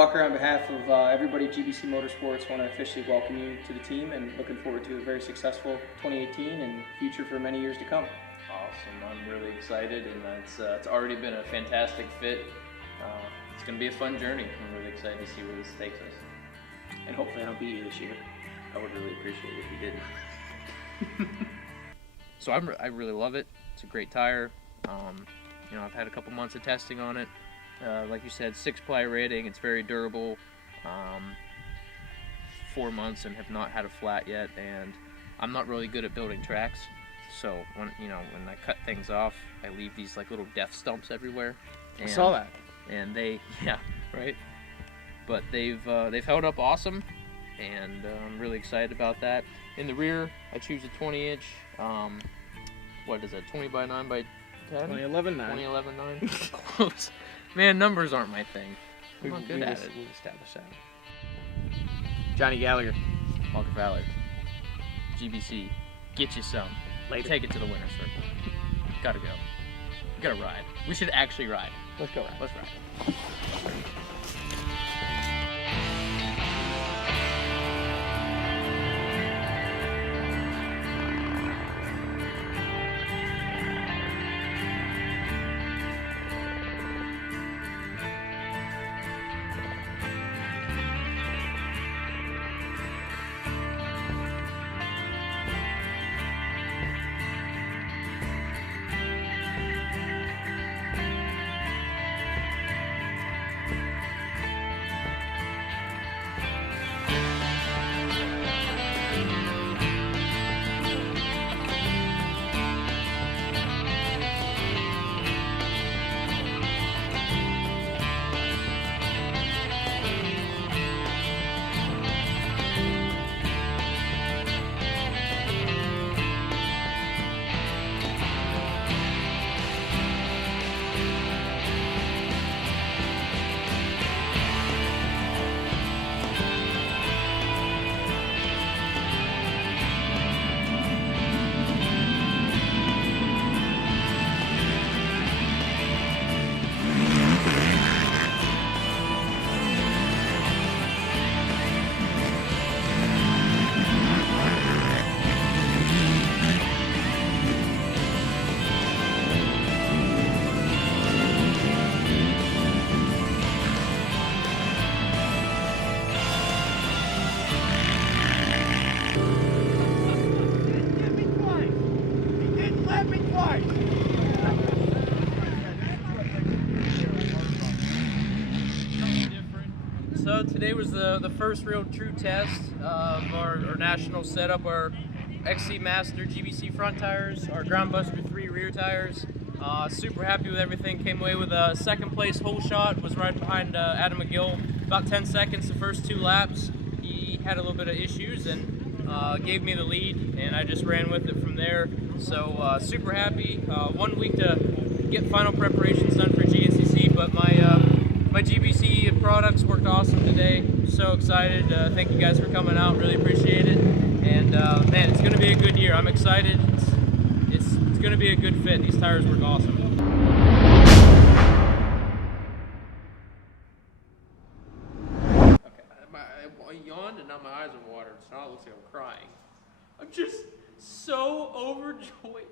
Walker, on behalf of everybody at GBC Motorsports, want to officially welcome you to the team and looking forward to a very successful 2018 and future for many years to come. Awesome. I'm really excited, and it's already been a fantastic fit. It's going to be a fun journey. I'm really excited to see where this takes us. And hopefully I don't beat you this year. I would really appreciate it if you didn't. So I really love it. It's a great tire. You know, I've had a couple months of testing on it. Like you said, 6-ply rating. It's very durable. 4 months and have not had a flat yet. And I'm not really good at building tracks. So when I cut things off, I leave these like little death stumps everywhere. And, I saw that. And yeah, right. But they've held up awesome, and I'm really excited about that. In the rear, I choose a 20-inch. What is that? 20 by 9 by 10? 2011 9. 2011 9. Close. Man, numbers aren't my thing. I'm not good at it. We've established that. Johnny Gallagher. Walker Fowler. GBC. Get you some. Take it to the winner's circle. Gotta go. We gotta ride. We should actually ride. Let's go ride. Let's ride. So today was the first real true test of our national setup, our XC Master GBC front tires, our Groundbuster 3 rear tires. Super happy with everything. Came away with a second place whole shot, was right behind Adam McGill, about 10 seconds the first 2 laps. He had a little bit of issues and gave me the lead, and I just ran with it from there. So super happy. 1 week to get final preparations done for GNCC, but my GBC products worked awesome today. So excited. Thank you guys for coming out. Really appreciate it. And man, it's going to be a good year. I'm excited. It's going to be a good fit. These tires work awesome. Okay, I yawned and now my eyes are watered, so now it looks like I'm crying. I'm just so overjoyed.